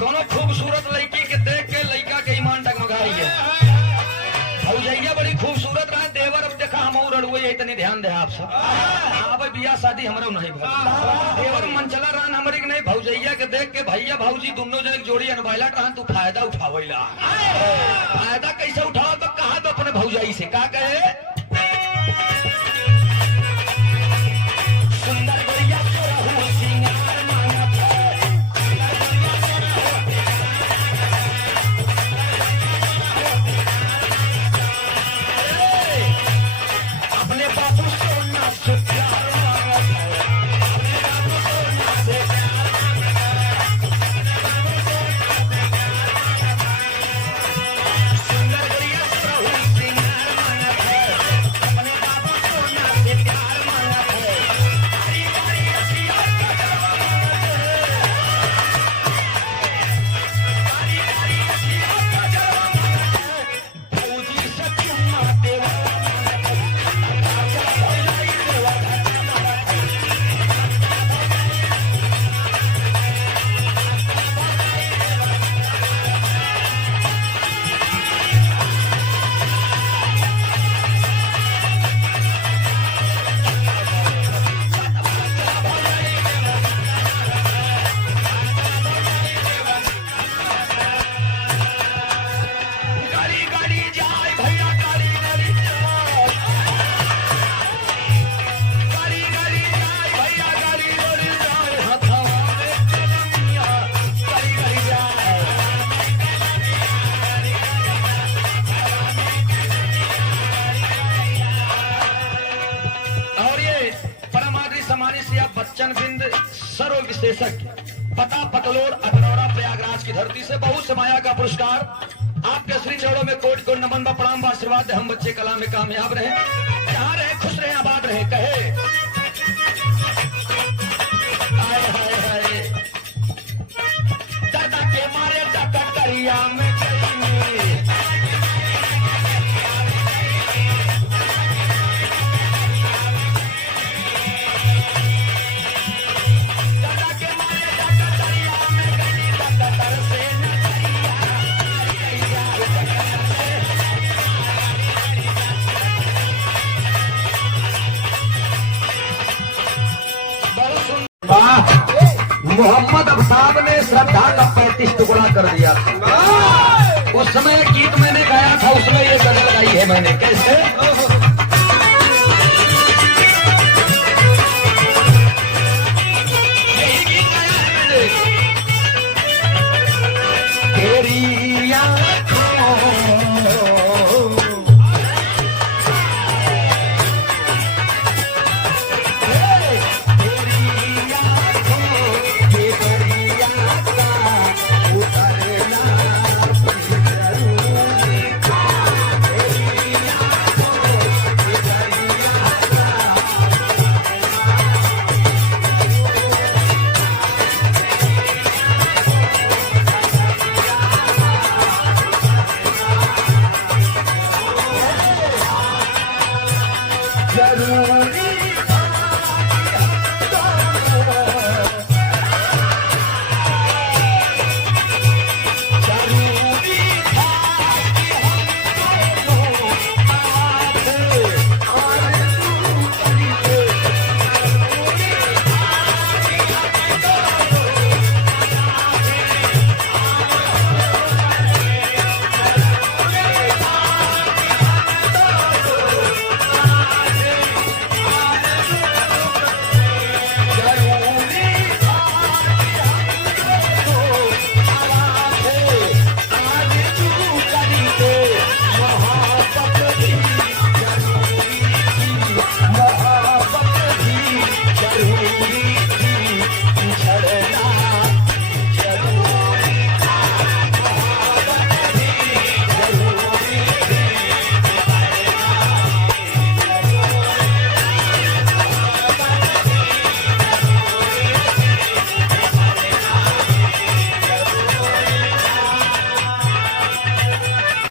दोनों खूबसूरत लड़की के देख के लड़का के ईमान डगमगाई है। भौजैया बड़ी खूबसूरत रहा, देवर अब देखा हम और अड़ुए इतनी ध्यान दे आप सब। अब बियाह शादी हमारा नहीं भइल, देवर मनचला रहन हमारी नहीं। भौजैया के देख के भैया भौजी दोनों जन जोड़ी अनबाइला रहन, तू फायदा उठावेला। फायदा कैसे उठाओ तो कहा तो अपने भौजाई से का कहे, सुंदर गोरिया तोरा सिंगार मांगत है, अपने बाबू सोना से प्यार मांगत है, अपने बाबू सोना से प्यार सुंदर गोरिया तोरा सिंगार मांगत है, अपने बाबू सोना से प्यार मांगत है। बारी बारी रसिया का जवाब बारी बारी रसिया का जवाब भौजी से चुम्मा देवा गाड़ी गाड़ी जाए भैया गाड़ी गाड़ी जाए, गाड़ी गाड़ी जाए भैया गाड़ी गाड़ी जाए, हथवा में कलमिया गाड़ी गाड़ी जाए। और ये परम आदरी समानी से आप बच्चन बिंद सरोग विशेषज्ञ, पता पतलोर अतनौरा प्रयागराज की धरती से बहुत समाया का पुरस्कार आपके श्री चरणों में कोटि कोटि नमन व प्रणाम व आशीर्वाद। हम बच्चे कला में कामयाब रहे, जहाँ रहे खुश रहे आबाद रहे। कहे हाय हाय हाय दादा के मारे दादा करिया में गई, दादा के मारे दादा करिया में गई, दादा तर से न करिया मोहम्मद अफसाब ने श्रद्धा का 35 टुकड़ा कर दिया।